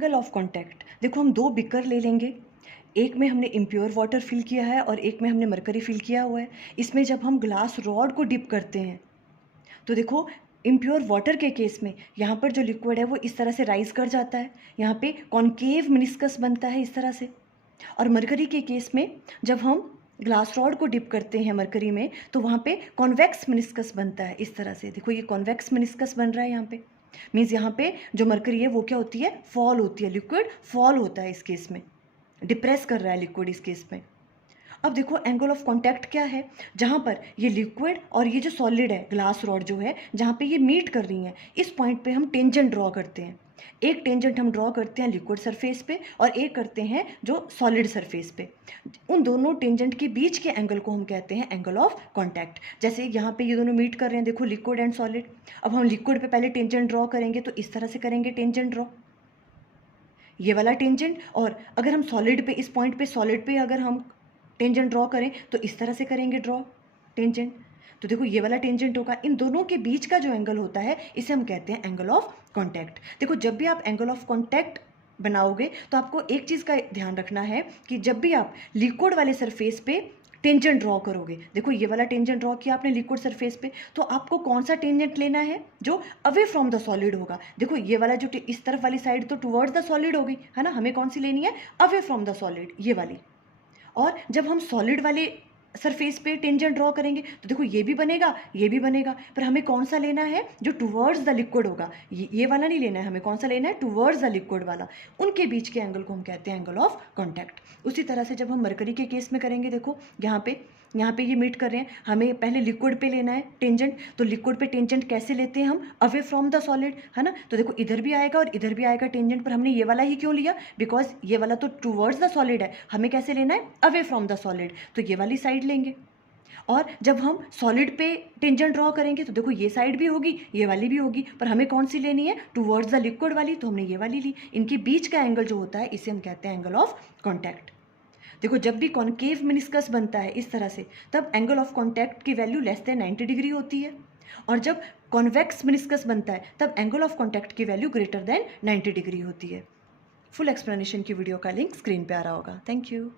Angle of contact, देखो हम दो बिकर ले लेंगे, एक में हमने इम्प्योर वाटर फिल किया है और एक में हमने मरकरी फिल किया हुआ है। इसमें जब हम ग्लास रॉड को डिप करते हैं तो देखो इम्प्योर वाटर के केस में यहाँ पर जो लिक्विड है वो इस तरह से राइज कर जाता है, यहाँ पे कॉन्केव मिनिस्कस बनता है इस तरह से। और मरकरी के केस में जब हम ग्लास रॉड को डिप करते हैं मरकरी में तो वहाँ पे कॉन्वेक्स मिनिस्कस बनता है इस तरह से। देखो ये कॉन्वेक्स मिनिस्कस बन रहा है यहाँ पे, मीन्स यहाँ पे जो मरकरी है वो क्या होती है, फॉल होती है, लिक्विड फॉल होता है इस केस में, डिप्रेस कर रहा है लिक्विड इस केस में। अब देखो एंगल ऑफ कांटेक्ट क्या है, जहाँ पर ये लिक्विड और ये जो सॉलिड है ग्लास रॉड जो है जहाँ पे ये मीट कर रही हैं, इस पॉइंट पे हम टेंजेंट ड्रॉ करते हैं। एक टेंजेंट हम ड्रॉ करते हैं लिक्विड सरफेस पे और एक करते हैं जो सॉलिड सरफेस पे। उन दोनों टेंजेंट के बीच के एंगल को हम कहते हैं एंगल ऑफ कांटेक्ट। जैसे यहाँ पे ये दोनों मीट कर रहे हैं, देखो लिक्विड एंड सॉलिड। अब हम लिक्विड पे पहले टेंजेंट ड्रॉ करेंगे तो इस तरह से करेंगे टेंजेंट ड्रॉ, ये वाला टेंजेंट। और अगर हम सॉलिड पे, इस पॉइंट पे सॉलिड पे अगर हम टेंजेंट ड्रॉ करें तो इस तरह से करेंगे ड्रॉ टेंजेंट। तो देखो ये वाला टेंजेंट होगा, इन दोनों के बीच का जो एंगल होता है इसे हम कहते हैं एंगल ऑफ कांटेक्ट। देखो जब भी आप एंगल ऑफ कांटेक्ट बनाओगे तो आपको एक चीज़ का ध्यान रखना है कि जब भी आप लिक्विड वाले सरफेस पे टेंजेंट ड्रॉ करोगे, देखो ये वाला टेंजेंट ड्रॉ किया आपने लिक्विड सरफेस पे, तो आपको कौन सा टेंजेंट लेना है, जो अवे फ्रॉम द सॉलिड होगा। देखो ये वाला जो इस तरफ वाली साइड तो टुवर्ड्स द सॉलिड हो गई है ना, हमें कौन सी लेनी है, अवे फ्रॉम द सॉलिड, ये वाली। और जब हम सॉलिड वाले सरफेस पे टेंजेंट ड्रॉ करेंगे तो देखो ये भी बनेगा, ये भी बनेगा, पर हमें कौन सा लेना है, जो टुवर्ड्स द लिक्विड होगा, ये वाला नहीं लेना है, हमें कौन सा लेना है, टुवर्ड्स द लिक्विड वाला। उनके बीच के एंगल को हम कहते हैं एंगल ऑफ कांटेक्ट। उसी तरह से जब हम मरकरी के केस में करेंगे, देखो यहाँ पे ये मीट कर रहे हैं, हमें पहले लिक्विड पे लेना है टेंजेंट, तो लिक्विड पे टेंजेंट कैसे लेते हैं हम, अवे फ्रॉम द सॉलिड, है ना। तो देखो इधर भी आएगा और इधर भी आएगा टेंजेंट, पर हमने ये वाला ही क्यों लिया, बिकॉज ये वाला तो टुवर्ड्स द सॉलिड है, हमें कैसे लेना है, अवे फ्रॉम द सॉलिड, तो ये वाली साइड लेंगे। और जब हम सॉलिड पे टेंजेंट ड्रॉ करेंगे तो देखो ये साइड भी होगी, ये वाली भी होगी, पर हमें कौन सी लेनी है, टुवर्ड्स द लिक्विड वाली, तो हमने ये वाली ली। इनके बीच का एंगल जो होता है इसे हम कहते हैं एंगल ऑफ कांटेक्ट। देखो जब भी कॉन्केव मिनिस्कस बनता है इस तरह से, तब एंगल ऑफ कांटेक्ट की वैल्यू लेस देन 90 डिग्री होती है, और जब कॉन्वेक्स मिनिस्कस बनता है तब एंगल ऑफ कांटेक्ट की वैल्यू ग्रेटर देन 90 डिग्री होती है। फुल एक्सप्लेनेशन की वीडियो का लिंक स्क्रीन पे आ रहा होगा। Thank you.